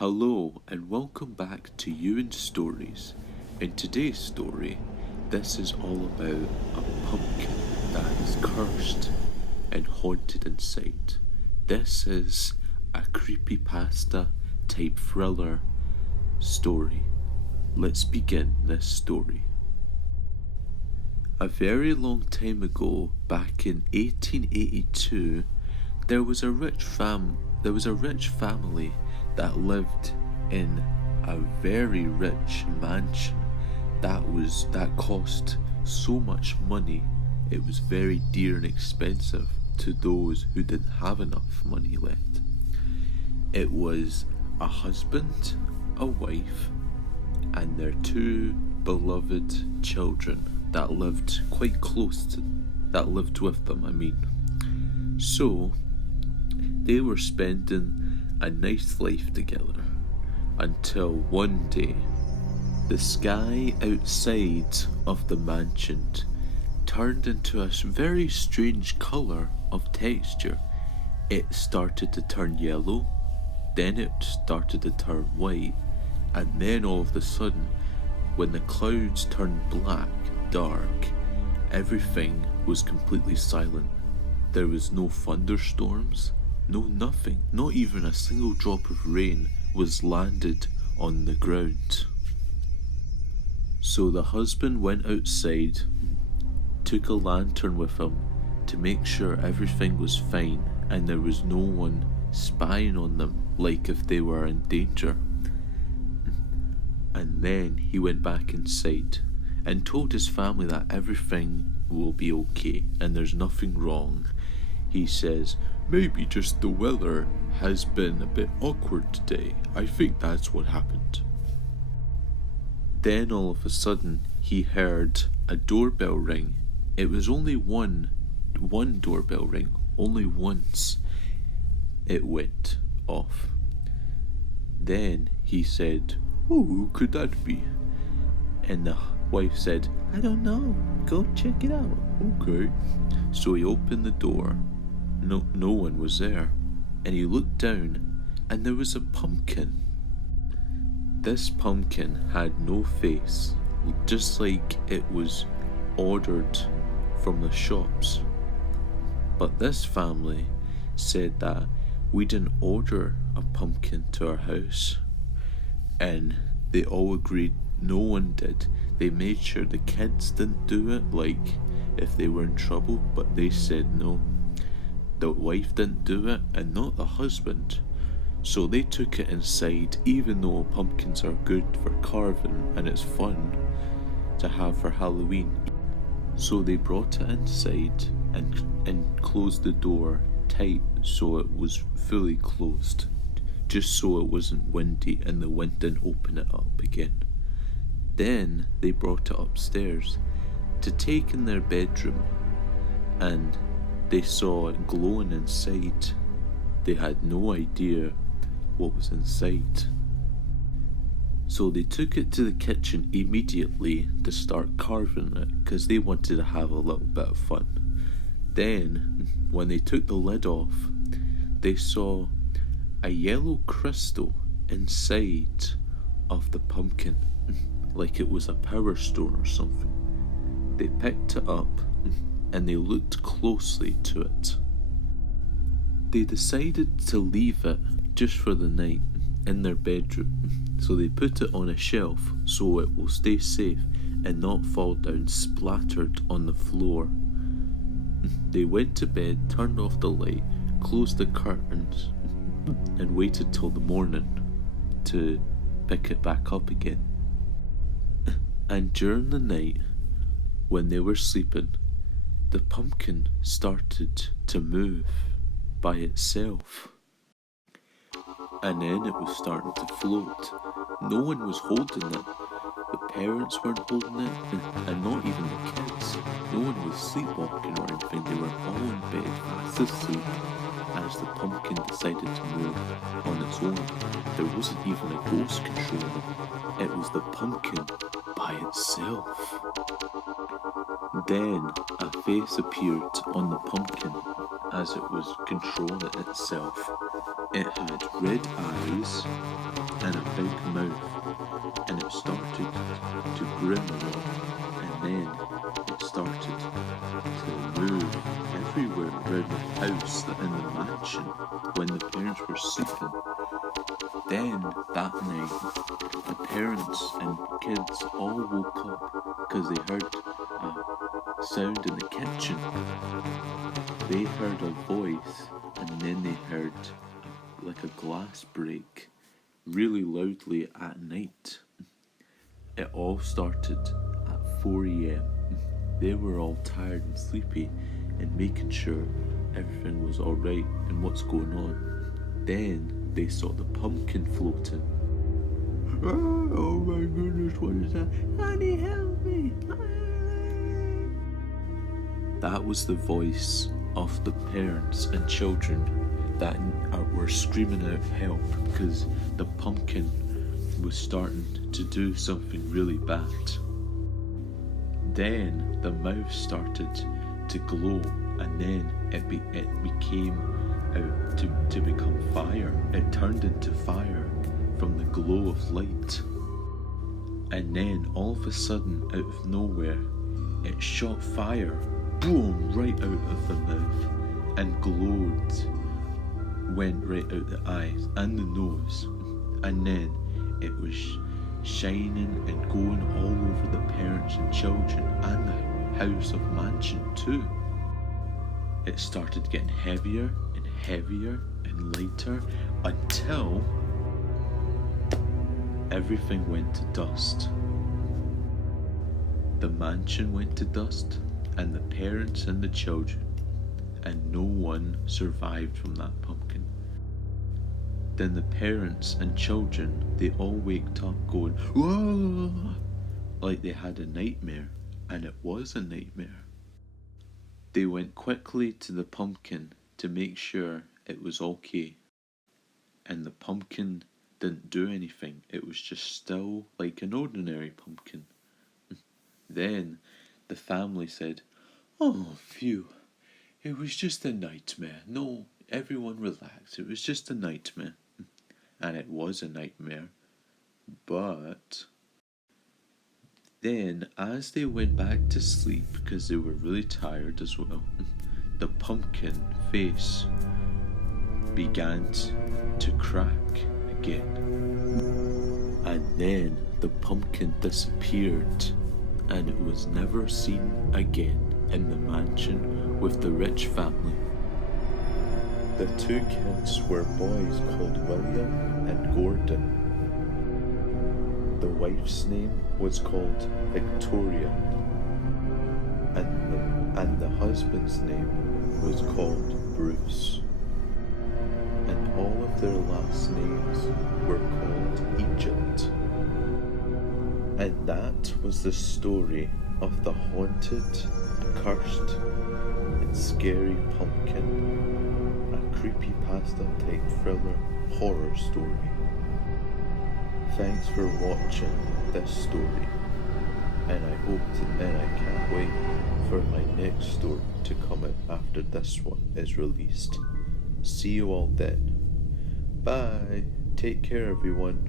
Hello and welcome back to Ewan's Stories. In today's story, this is all about a pumpkin that is cursed and haunted inside. This is a creepypasta type thriller story. Let's begin this story. A very long time ago, back in 1882, there was a rich family that lived in a very rich mansion that cost so much money. It was very dear and expensive to those who didn't have enough money left. It was a husband, a wife, and their two beloved children that lived with them. So they were spending a nice life together until one day the sky outside of the mansion turned into a very strange colour of texture. It started to turn yellow, then it started to turn white, and then all of a sudden, when the clouds turned black, dark, everything was completely silent. There was no thunderstorms, no nothing, not even a single drop of rain was landed on the ground. So the husband went outside, took a lantern with him to make sure everything was fine and there was no one spying on them like if they were in danger. And then he went back inside and told his family that everything will be okay and there's nothing wrong. He says, maybe just the weather has been a bit awkward today. I think that's what happened. Then all of a sudden he heard a doorbell ring. It was only one doorbell ring, only once it went off. Then he said, oh, who could that be? And the wife said, I don't know, go check it out. Okay. So he opened the door. No one was there, and he looked down and there was a pumpkin. This pumpkin had no face, just like it was ordered from the shops. But this family said that we didn't order a pumpkin to our house, and they all agreed no one did. They made sure the kids didn't do it, like if they were in trouble, but they said no. The wife didn't do it, and not the husband. So they took it inside, even though pumpkins are good for carving and it's fun to have for Halloween. So they brought it inside and closed the door tight so it was fully closed, just so it wasn't windy and the wind didn't open it up again. Then they brought it upstairs to take in their bedroom, and they saw it glowing inside. They had no idea what was inside. So they took it to the kitchen immediately to start carving it because they wanted to have a little bit of fun. Then, when they took the lid off, they saw a yellow crystal inside of the pumpkin, like it was a power stone or something. They picked it up and they looked closely to it. They decided to leave it just for the night in their bedroom, so they put it on a shelf so it will stay safe and not fall down splattered on the floor. They went to bed, turned off the light, closed the curtains, and waited till the morning to pick it back up again. And during the night, when they were sleeping, the pumpkin started to move by itself. And then it was starting to float. No one was holding it. The parents weren't holding it, and not even the kids. No one was sleepwalking or anything. They were all in bed, fast asleep, as the pumpkin decided to move on its own. There wasn't even a ghost controlling it. It was the pumpkin by itself. Then a face appeared on the pumpkin as it was controlling itself. It had red eyes, and a big mouth, and it started to grin a lot, and then it started to move everywhere around the house in the mansion when the parents were sleeping. Then that night, the parents and kids all woke up because they heard a sound in the kitchen. They heard a voice, and then they heard like a glass break really loudly at night. It all started at 4 a.m. They were all tired and sleepy and making sure everything was alright and what's going on. Then they saw the pumpkin floating. Oh my goodness, what is that? Honey, help me! That was the voice of the parents and children that were screaming out help because the pumpkin was starting to do something really bad. Then the mouth started to glow, and then it became to become fire. It turned into fire from the glow of light. And then all of a sudden, out of nowhere, it shot fire, boom, right out of the mouth, and glowed, went right out the eyes and the nose, and then it was shining and going all over the parents and children and the house of mansion too. It started getting heavier and heavier and lighter until everything went to dust. The mansion went to dust, and the parents and the children, and no one survived from that pumpkin. Then the parents and children, they all waked up going, whoa, like they had a nightmare, and it was a nightmare. They went quickly to the pumpkin to make sure it was okay, and the pumpkin didn't do anything. It was just still like an ordinary pumpkin. Then the family said, oh, phew, it was just a nightmare. No, everyone relax, it was just a nightmare. And it was a nightmare. But then as they went back to sleep, because they were really tired as well, the pumpkin face began to crack again. And then the pumpkin disappeared, and it was never seen again in the mansion with the rich family. The two kids were boys called William and Gordon. The wife's name was called Victoria, and the husband's name was called Bruce. And all of their last names were called Egypt. And that was the story of the haunted, cursed, and scary pumpkin. A creepypasta type thriller horror story. Thanks for watching this story, and I can't wait for my next story to come out after this one is released. See you all then. Bye. Take care, everyone.